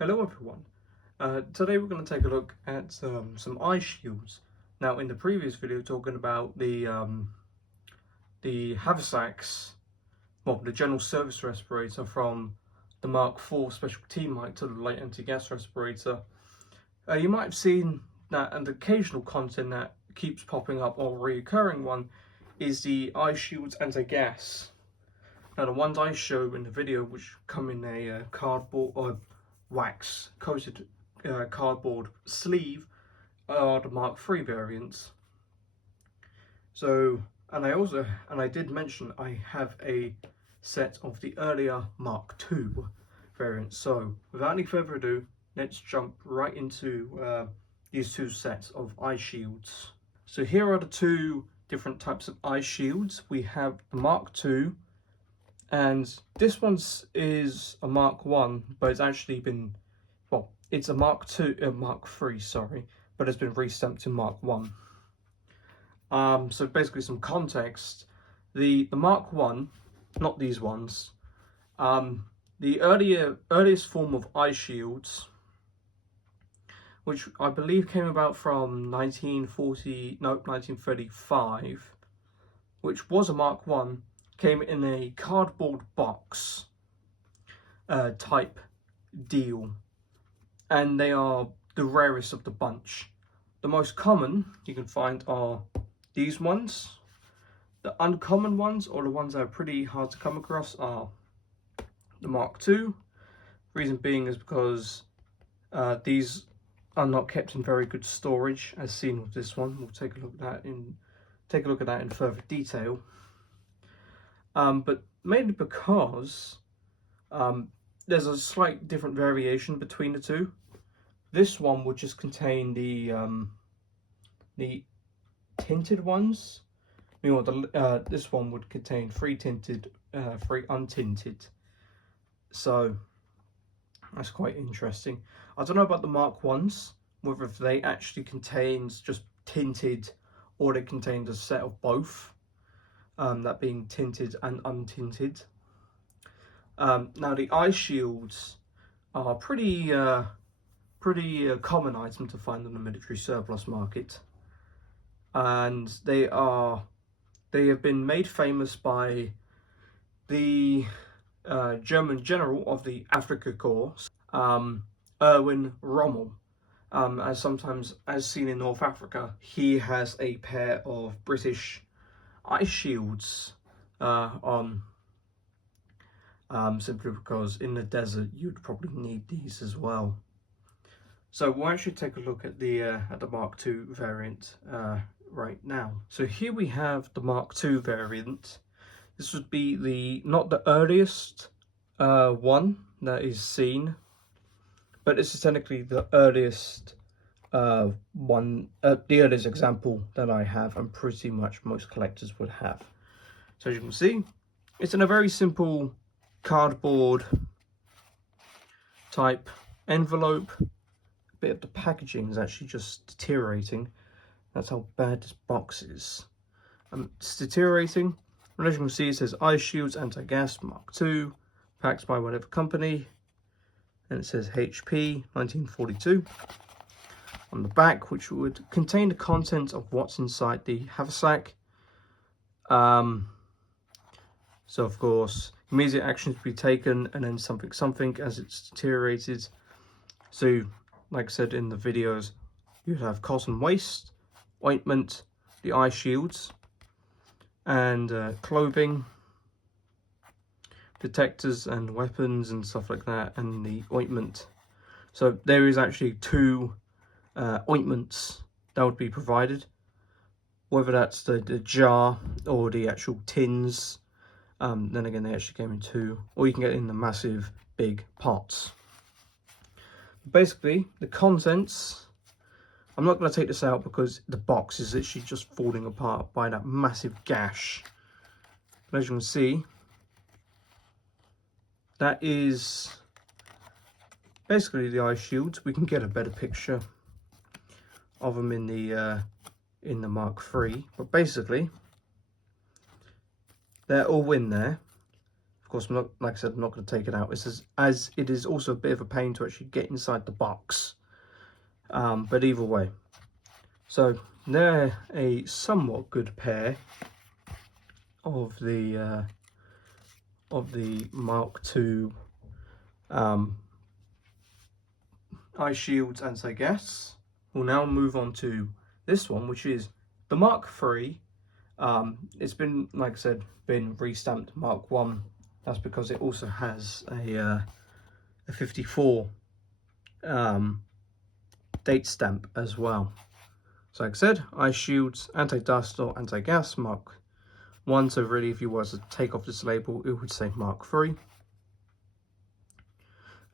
Hello everyone. Today we're going to take a look at some eye shields. Now, in the previous video, talking about the haversacks, well, the general service respirator from the Mark IV specialty mic to the light anti-gas respirator, you might have seen that an occasional content that keeps popping up, or reoccurring one, is the Eyeshields anti-gas. Now, the ones I show in the video, which come in a cardboard or wax coated cardboard sleeve, are the Mark III variants. So, and I did mention I have a set of the earlier Mark II variants. So, without any further ado, let's jump right into these two sets of eye shields. So here are the two different types of eye shields. We have the Mark II, and this one is a Mark I, but it's actually been, well, it's a Mark III, sorry, but it's been restamped to Mark I. So basically some context, the Mark I, not these ones, the earliest form of eye shields, which I believe came about from 1935, which was a Mark I, came in a cardboard box type deal, and they are the rarest of the bunch. The most common you can find are these ones. The uncommon ones, or the ones that are pretty hard to come across, are the Mark II. Reason being is because these are not kept in very good storage, as seen with this one. We'll take a look at that in further detail. But mainly because there's a slight different variation between the two. This one would just contain the tinted ones. Meanwhile, this one would contain 3 tinted, 3 untinted. So that's quite interesting. I don't know about the Mark I's, whether they actually contains just tinted or they contained a set of both. That being tinted and untinted. Now the eye shields are pretty common item to find on the military surplus market, and they have been made famous by the German general of the Afrika Corps, Erwin Rommel. As seen in North Africa, he has a pair of British eye shields on, simply because in the desert you'd probably need these as well. So we'll actually take a look at the Mark II variant right now. So here we have the Mark II variant. This would be not the earliest one that is seen, but this is technically the earliest the earliest example that I have, and pretty much most collectors would have. So as you can see, it's in a very simple cardboard type envelope. A bit of the packaging is actually just deteriorating. That's how bad this box is. It's deteriorating. And as you can see, it says Eyeshields Anti Gas Mark II, packed by whatever company, and it says HP 1942 on the back, which would contain the contents of what's inside the haversack. So of course, immediate action to be taken, and then something as it's deteriorated. So, like I said in the videos, you'd have cotton waste, ointment, the eye shields, and clothing, detectors and weapons and stuff like that, and the ointment. So there is actually 2 ointments that would be provided, whether that's the jar or the actual tins. Then again, they actually came in 2, or you can get in the massive big pots. Basically, the contents, I'm not going to take this out because the box is literally just falling apart by that massive gash. But as you can see, that is basically the eye shields. We can get a better picture of them in the Mark III, but basically they're all in there. Of course, I'm not, like I said, I'm not going to take it out. As it is also a bit of a pain to actually get inside the box. But either way, so they're a somewhat good pair of the Mark II Eyeshields Anti Gas. We'll now move on to this one, which is the Mark III. It's been, like I said, been restamped Mark I. That's because it also has a 54 date stamp as well. So like I said, Eyeshields Anti-Dust or Anti-Gas Mark I. So really, if you were to take off this label, it would say Mark III. As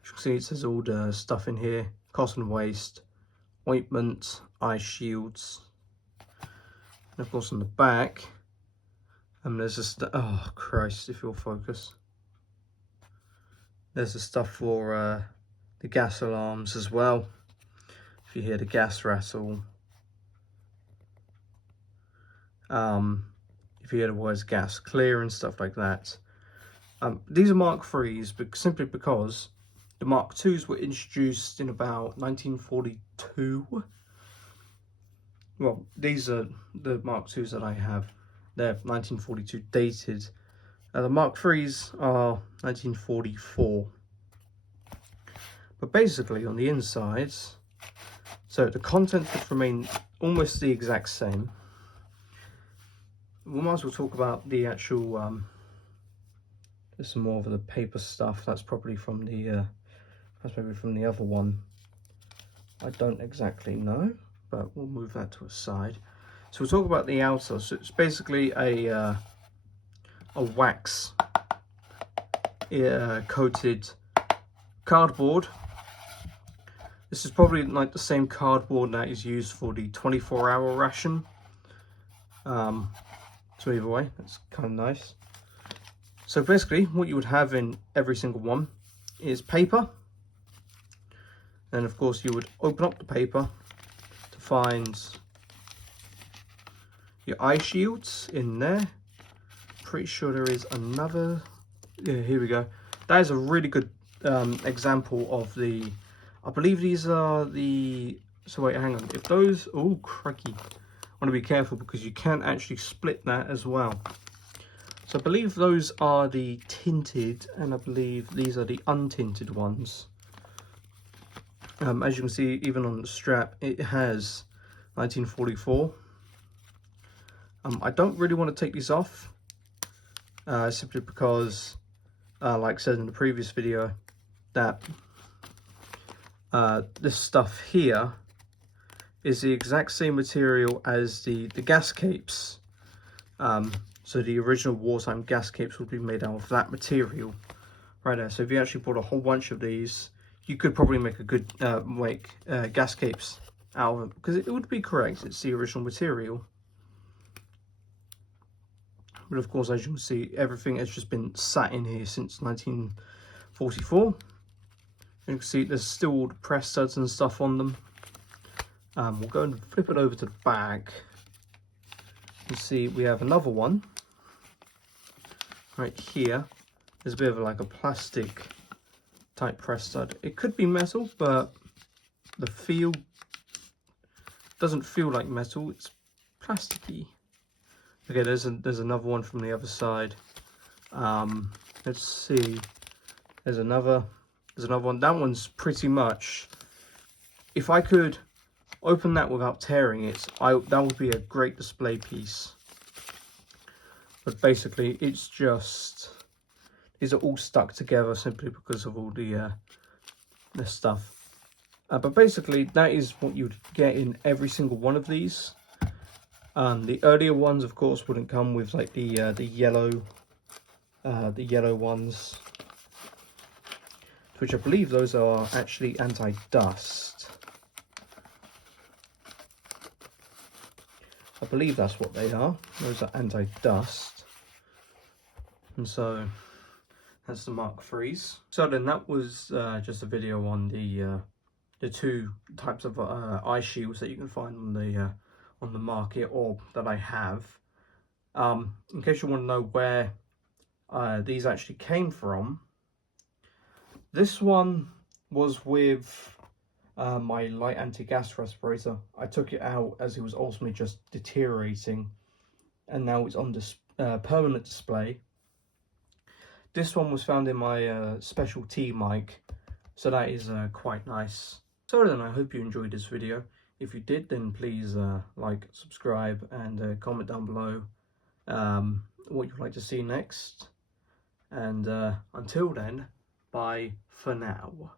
you can see, it says all the stuff in here: cost and waste, ointment, Eyeshields, and of course on the back, there's this. Oh Christ! If you'll focus, there's the stuff for the gas alarms as well. If you hear the gas rattle, if you hear the words gas clear and stuff like that. These are Mark IIIs, but simply because the Mark IIs were introduced in about 1942. Well, these are the Mark IIs that I have. They're 1942 dated. The Mark IIIs are 1944. But basically on the insides, so the content would remain almost the exact same. We might as well talk about the actual, there's some more of the paper stuff. That's probably from the, that's maybe from the other one. I don't exactly know, but we'll move that to a side. So we'll talk about the outer. So it's basically a wax coated cardboard. This is probably like the same cardboard that is used for the 24-hour ration. So either way, that's kind of nice. So basically, what you would have in every single one is paper. And of course, you would open up the paper to find your Eyeshields in there. Pretty sure there is another. Yeah, here we go. That is a really good example of the. I believe these are the. So wait, hang on. If those, oh cracky, I want to be careful because you can actually split that as well. So I believe those are the tinted, and I believe these are the untinted ones. As you can see, even on the strap, it has 1944. I don't really want to take these off, simply because, like I said in the previous video, that this stuff here is the exact same material as the gas capes. So the original wartime gas capes would be made out of that material right there. So if you actually bought a whole bunch of these, you could probably make a good gas capes out of them, because it would be correct, it's the original material. But of course, as you can see, everything has just been sat in here since 1944. You can see there's still all the press studs and stuff on them. We'll go and flip it over to the back. You see we have another one right here. There's a bit of like a plastic type press stud. It could be metal, but the feel doesn't feel like metal. It's plasticky. Okay, there's another one from the other side. Let's see. There's another one. That one's pretty much. If I could open that without tearing it, that would be a great display piece. But basically, it's just, these are all stuck together simply because of all the stuff. But basically, that is what you'd get in every single one of these. The earlier ones, of course, wouldn't come with like the yellow ones, which I believe those are actually anti-dust. I believe that's what they are. Those are anti-dust. And so that's the Mark IIIs. So then that was just a video on the two types of Eyeshields that you can find on the market, or that I have. In case you want to know where these actually came from. This one was with my light anti-gas respirator. I took it out as it was ultimately just deteriorating, and now it's on permanent display. This one was found in my special tea mic, so that is quite nice. So then, I hope you enjoyed this video. If you did, then please like, subscribe, and comment down below what you'd like to see next. And until then, bye for now.